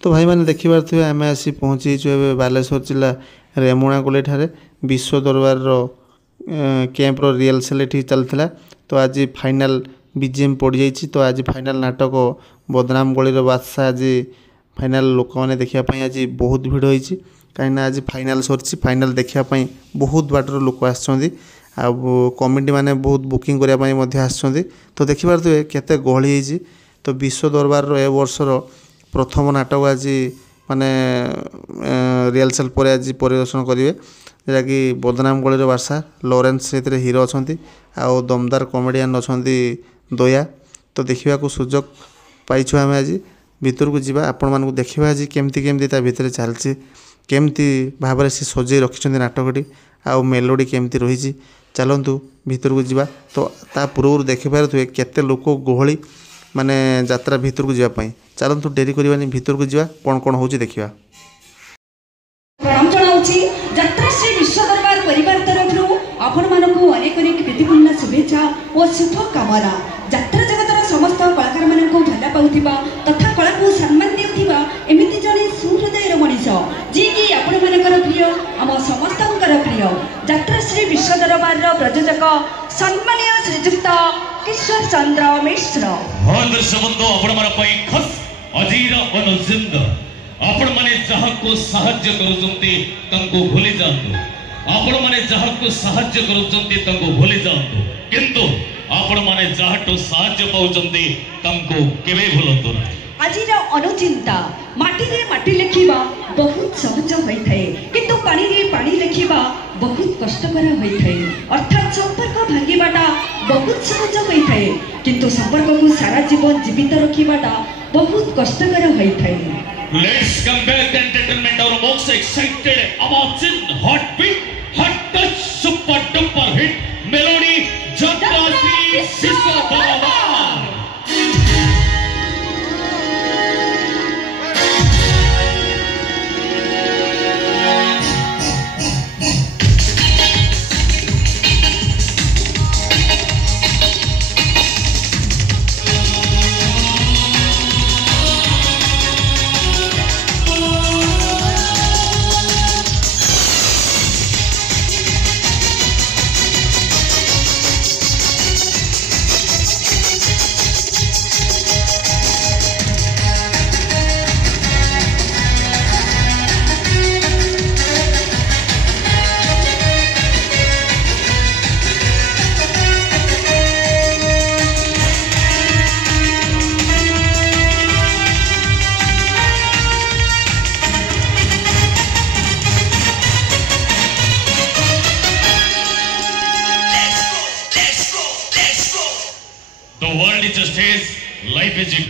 तो भाई मैंने देखिपारे आम आसी पहुँचीचु ए बालेश्वर जिला रेमुणाकुली ठारे विश्व दरबार कैंप्र रिहर्सल ये चलता। तो आज फाइनाल बीजीएम पड़ जाइए। तो आज फाइनाल नाटक बदनाम गलीर बादशाह आज फाइनाल लोक मैंने देखापी आज बहुत भिड़ होती कहीं आज फाइनाल सरी फाइनाल देखापी बहुत बाटर लोक आसछन्ति कमिटी मैंने बहुत बुकिंग करने आसछन्ति। तो देखिपारे केते गहली होती। तो विश्व दरबार ए वर्षर प्रथम नाटक आज माने रिहर्सल पर आज परिदर्शन करेंगे जोटा कि बदनाम गलीर बादशाह लॉरेंस से हीरो अच्छा आउ दमदार कमेडियन अच्छा दया। तो देखा सुजोग पाइछु आम आज भितर को जावा आपण मानक देखा आज केमती केमती भितर चलती केमती भाव से सजै रखिंट नाटकटी आउ मेलोडी केमती रही। चलतु भितर को जावा। तो ता पूर्व देखिपारे केते लोक गहली माने यात्रा भितर को जावाई। चलतु डेरी करवानी भितर को जावा कौन कौन हो देखा। प्रणाम जनाऊँगी यात्रा श्री विश्व दरबार परिवार तरफ आपण मानक अनेक अनेक प्रीतिपूर्ण शुभेच्छा और शुभ कामना। यात्रा जगतर समस्त कलाकार मानक भल पाउथिबा तथा कला को सम्मान देउथिबा एमिति जने सुहृदयर मनीष जी कि आपण मानकर प्रिय आम समस्तंकर प्रिय यात्रा श्री विश्व दरबार प्रयोजक सम्मानीय श्रीजुक्त किशोर चंद्र मिश्र दर्शक आपण मन पई खस अजीर अनुजिंद आपण माने जहाको साहाय्य करूचंती तंको भूली जांतु आपण माने जहाको साहाय्य करूचंती तंको भूली जांतु किंतु आपण माने जहाटो साहाय्य पाउचंती तंको केबे भूलंतु ना। आजिर अनुचिंता माटी रे माटी लेखिबा बहुत सहज होई थाए किंतु पानी रे पानी लेखिबा बहुत कष्टकर होई थाए। अर्थात संपर्क भांगीबाटा बहुत सहज होई थाए किंतु संपर्क को सारा जीवन जीवित रखिबाटा बहुत कष्टकर होई थाए। Let's come back entertainment our most excited amazing hot beat hot touch super duper hit melody Jatrasri Vishwa Darabar। The world is a stage, life is it.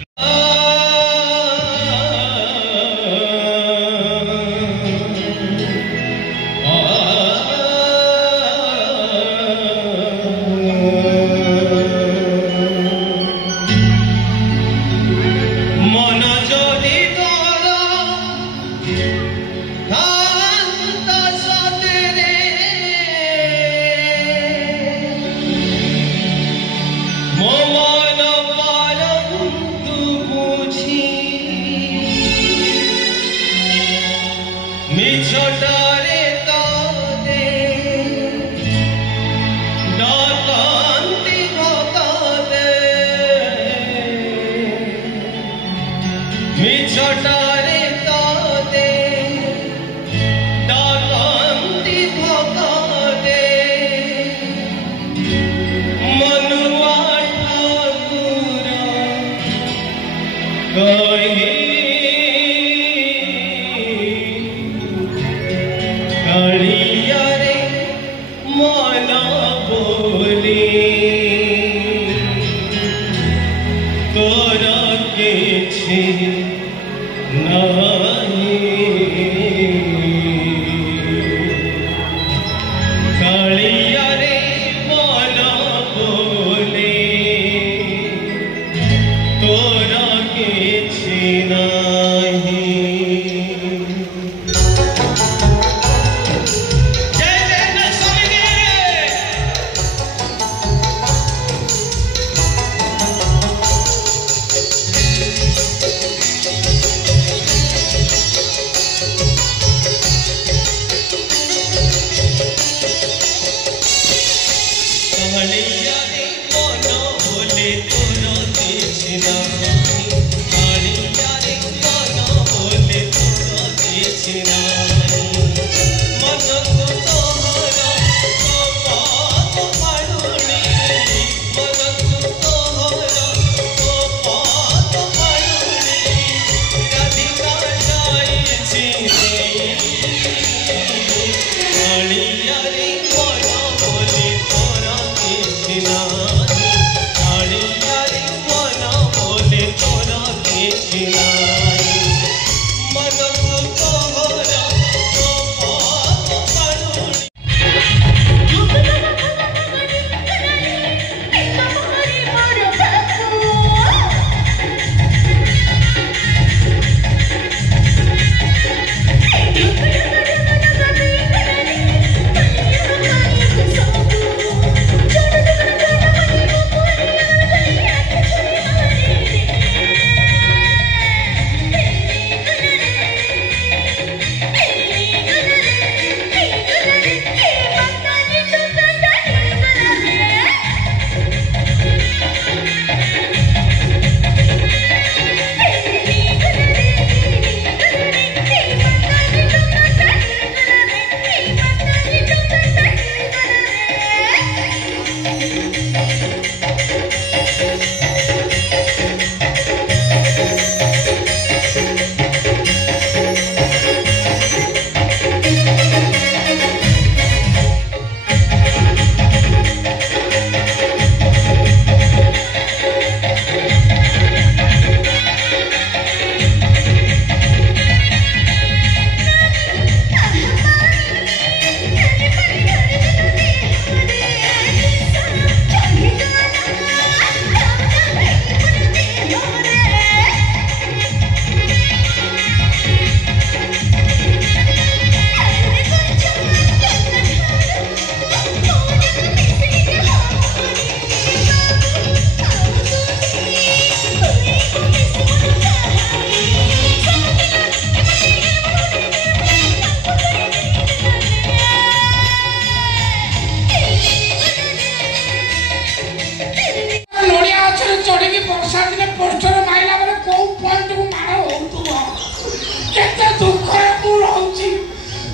ଦୁଃଖରେ ମୁଁ ରହୁଛି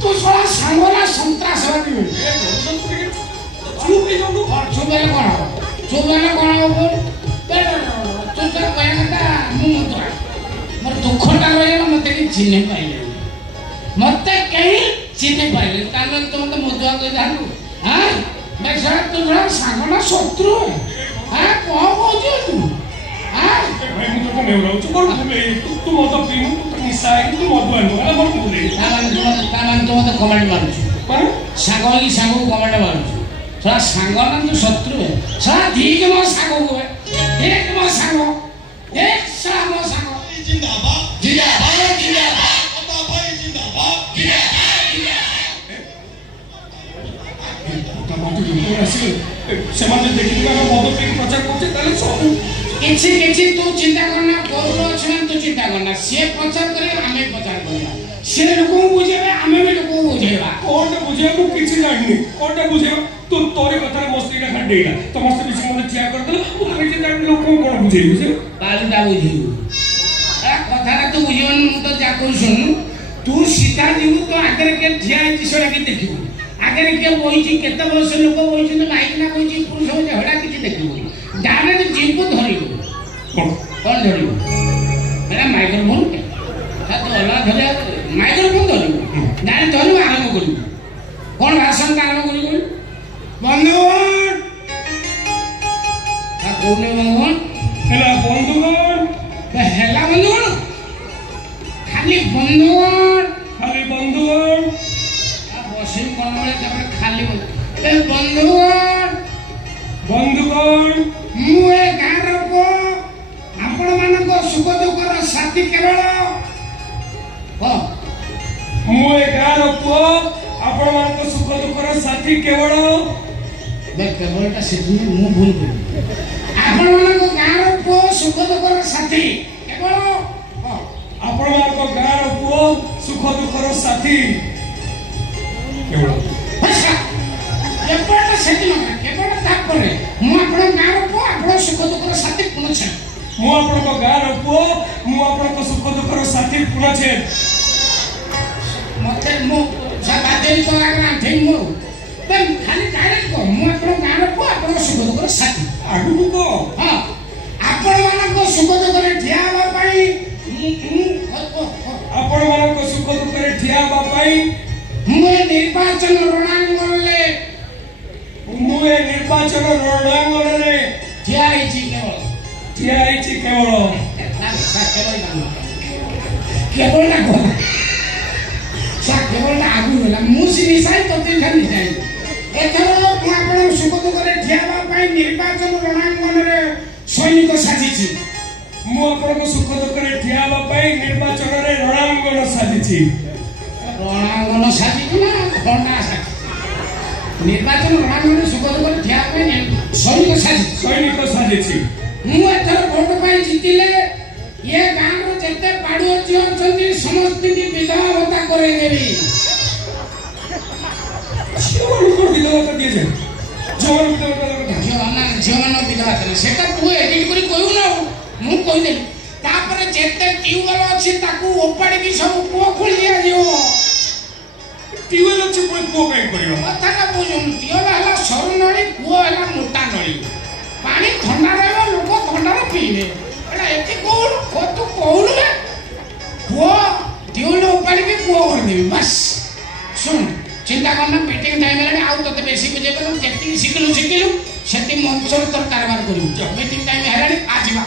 ତୁ ଶଳା ସାଙ୍ଗ ନା ସନ୍ତ୍ରାସବାଦୀ ଚୁପ୍ ହେଲେ କ'ଣ ହବ ଚୁପ୍ ହେଲେ କ'ଣ ହବ ତୁ ତ କହିବା କଥା ମୁଁ ମୋର ଦୁଃଖଟା ରହିଗଲା ମୋତେ କେହି ଚିହ୍ନି ପାଇଲେନି ମୋତେ କେହି ଚିହ୍ନି ପାଇଲେନି ତାହେଲେ ତୁ ମୋତେ ମଦୁଆ କହିଥାନ୍ତୁ ହଁ ବେଶା ତୁ ଶଳା ସାଙ୍ଗ ନା ଶତ୍ରୁ ହଁ କ'ଣ କହୁଛୁ ତୁ କମେଣ୍ଟ ମାରୁଛୁ ସାଙ୍ଗ ହେଇକି ସାଙ୍ଗକୁ କମେଣ୍ଟ ମାରୁଛୁ ଶଳା ସାଙ୍ଗ ନା ତୁ ଶତ୍ରୁ ଶଳା ଠିକ ମୋ ସାଙ୍ଗକୁ ଦେଖ ମୋ ସାଙ୍ଗ ଦେଖ ଶଳା ମୋ ସାଙ୍ଗ ସେମାନେ ଦେଖିବେ ଆମେ ମଦ ପିଇକି ପ୍ରଚାର କରୁଛେ ତାହେଲେ ସବୁ କିଛି କିଛି ତୁ ଚିନ୍ତା କରନା ଗୌରବ ଅଛି ନା ତୁ ଚିନ୍ତା କରନା ସିଏ ପ୍ରଚାର କରିବେ ଆମେ ପ୍ରଚାର କରିବା ସିଏ ଲୋକଙ୍କୁ ବୁଝେଇବେ ଆମେ ବି ଲୋକଙ୍କୁ ବୁଝେଇବା କଣଟା ବୁଝେଇବା ମୁଁ କିଛି ଜାଣିନି କଣଟା ବୁଝେଇବା ତୁ ତୋରି କଥାରେ ମୋ ସ୍ତ୍ରୀଟା ଖାଣ୍ଡେଇଲା ସମସ୍ତେ ମିଶି ମୋତେ ଠିଆ କରିଦେଲା ମୁଁ କିଛି ଜାଣିନି ଲୋକଙ୍କୁ କଣ ବୁଝେଇବି ସେ ବାଲିଟା ବୁଝେଇବୁ କଥାଟା ତୁ ବୁଝିବନି ମୁଁ ତ ଯାହା କହୁଛି ଶୁଣୁ ତୁ ସିଧା ଯିବୁ ତୋ ଆଗରେ କିଏ ଠିଆ ହେଇଛି ସେଟା କିଏ ଦେଖିବୁ ଆଗରେ କିଏ ବହିଛି କେତେ ବର୍ଷ ଲୋକ ବହିଛନ୍ତି ମାଇକିନା ବହିଛି ପୁରୁଷ ବହିଛି ସେଟା କିଛି ଦେଖିବୁ ଡାଇରେକ୍ଟ ଯିବୁ ଧରିବୁ କ'ଣ ଧରିବୁ ଏଇଟା ମାଇକ୍ରୋଫୋନ୍ ଅଲଗା ଧରିବା ମାଇକ୍ରୋଫୋନ୍ ଧରିବୁ ଡାଇରେକ୍ଟ ଧରିବୁ ଆରମ୍ଭ କରିବୁ କ'ଣ ଭାଷଣଟା ଆରମ୍ଭ କରିବୁ ବନ୍ଧୁଗଣ କହୁନି ବନ୍ଧୁଗଣ ହେଲା ବନ୍ଧୁଗଣ ହେଲା ବନ୍ଧୁଗଣ ଖାଲି ବନ୍ଧୁଗଣ ବସିବୁ କ'ଣ ବେଳେ ତାପରେ ଖାଲି ବନ୍ଧୁଗଣ ମୁଁ ଏ ଗାଁର ପୁଅ ଆପଣମାନଙ୍କ ସୁଖ ଦୁଃଖର ସାଥୀ କେବଳ ମୁଁ ଏ ଗାଁର ପୁଅ ଆପଣମାନଙ୍କ ସୁଖ ଦୁଃଖର ସାଥୀ କେବଳ କେବଳଟା ସେଥିପାଇଁ ମୁଁ ଭୁଲ କଲି ଆପଣମାନଙ୍କ ଗାଁର ପୁଅ ସୁଖ ଦୁଃଖର ସାଥୀ କେବଳ ଆପଣମାନଙ୍କ ଗାଁର ପୁଅ ସୁଖ ଦୁଃଖର ସାଥୀ କେବଳ ସେଠି ନୁହେଁ କେବଳ ତାପରେ ମୁଁ ଆପଣଙ୍କ ଗାଁର ପୁଅ ଆପଣ ସୁଖ ଦୁଃଖର ସାଥୀ ପୁନଛେ ମୁଁ ଆପଣଙ୍କ ଗାଁର ପୁଅ ମୁଁ ଆପଣଙ୍କ ସୁଖ ଦୁଃଖର ସାଥୀ ପୁନଛେ ମତେ ମୁଁ ବାଦେଇ ତ ଆଣ୍ଠେଇ ମୁଁ ଖାଲି ଡାଇରେକ୍ଟ କହ ମୁଁ ଆପଣଙ୍କ ଗାଁର ପୁଅ ଆପଣଙ୍କ ସୁଖ ଦୁଃଖର ସାଥୀ ଆଗକୁ କହ ହଁ ଆପଣମାନଙ୍କ ସୁଖ ଦୁଃଖରେ ଠିଆ ହେବା ପାଇଁ ଆପଣମାନଙ୍କ ସୁଖ ଦୁଃଖରେ ଠିଆ ହେବା ପାଇଁ ମୁଁ ଏ ନିର୍ବାଚନ ରଣାଙ୍ଗନରେ ଠିଆ ହେଇଛି କେବଳ କେବଳଟା ଆଗକୁ ହେଲା ମୁଁ ସେ ନିଶାଇ ପ୍ରତିଷ୍ଠା ନିଶାଇ ଏଥର ମୁଁ ଆପଣଙ୍କ ସୁଖ ଦୁଃଖରେ ଠିଆ ହେବା ପାଇଁ ନିର୍ବାଚନ ରଣାଙ୍ଗନରେ ସୈନିକ ସାଜିଛି ମୁଁ ଆପଣଙ୍କ ସୁଖ ଦୁଃଖରେ ଠିଆ ହେବା ପାଇଁ ନିର୍ବାଚନରେ ରଣାଙ୍ଗନ ସାଜିଛି ରଣାଙ୍ଗନ ସାଜିଛି ନା ଖଣ୍ଡା ସାଜିଛି ନିର୍ବାଚନ ରଣାଙ୍ଗନରେ ସୁଖ ଦୁଃଖରେ ଠିଆ ହେବା ପାଇଁ ସୈନିକ ସାଜିଛି ମୁଁ ଏଥର ଭୋଟ ପାଇଁ ଜିତିଲେ ଏ ଗାଁର ଯେତେ ପାଡୁଅ ଝିଅ ଅଛନ୍ତି ସମସ୍ତଙ୍କୁ ବିଧବା ଭତ୍ତା କରେଇଦେବି ଝିଅମାନଙ୍କ ବିଧବା ସେଟା ତୁ ଏଡିଟ୍ କରି କହିବୁ ନା ମୁଁ କହିଦେଲି ତାପରେ ଯେତେ ଟ୍ୟୁବୱେଲ ଅଛି ତାକୁ ଓପାଡ଼ିକି ସବୁ କୂଅ ଖୋଳି ଦିଆଯିବ ଟ୍ୟୁବୱେଲ ଅଛି ପୁଣି କୂଅ କାହିଁ କରିବ କଥାଟା ବୁଝୁନୁ ଟ୍ୟୁବୱେଲ ହେଲା ସରୁ ନଳୀ କୂଅ ହେଲା ମୋଟା ନଳୀ ପାଣି ଥଣ୍ଡା ରହିବ ଲୋକ ଥଣ୍ଡାରେ ପିଇବେ ଏଟା ଏଠି କହୁନୁ ତୁ କହୁନୁ ନା କୂଅ ଟ୍ୟୁବୱେଲ ଓପାଡ଼ିକି କୂଅ କରିଦେବି ବାସ୍ ଶୁଣ ଚିନ୍ତା କରନା ମିଟିଂ ଟାଇମ୍ ହେଲାଣି ଆଉ ତୋତେ ବେଶୀ ବୁଝେଇ ପାରିବୁ ଯେତିକି ଶିଖିଲୁ ସେତିକି ମଞ୍ଚରେ ତୋର କାରବାର କରିବୁ ମିଟିଂ ଟାଇମ୍ ହେଲାଣି ଯିବା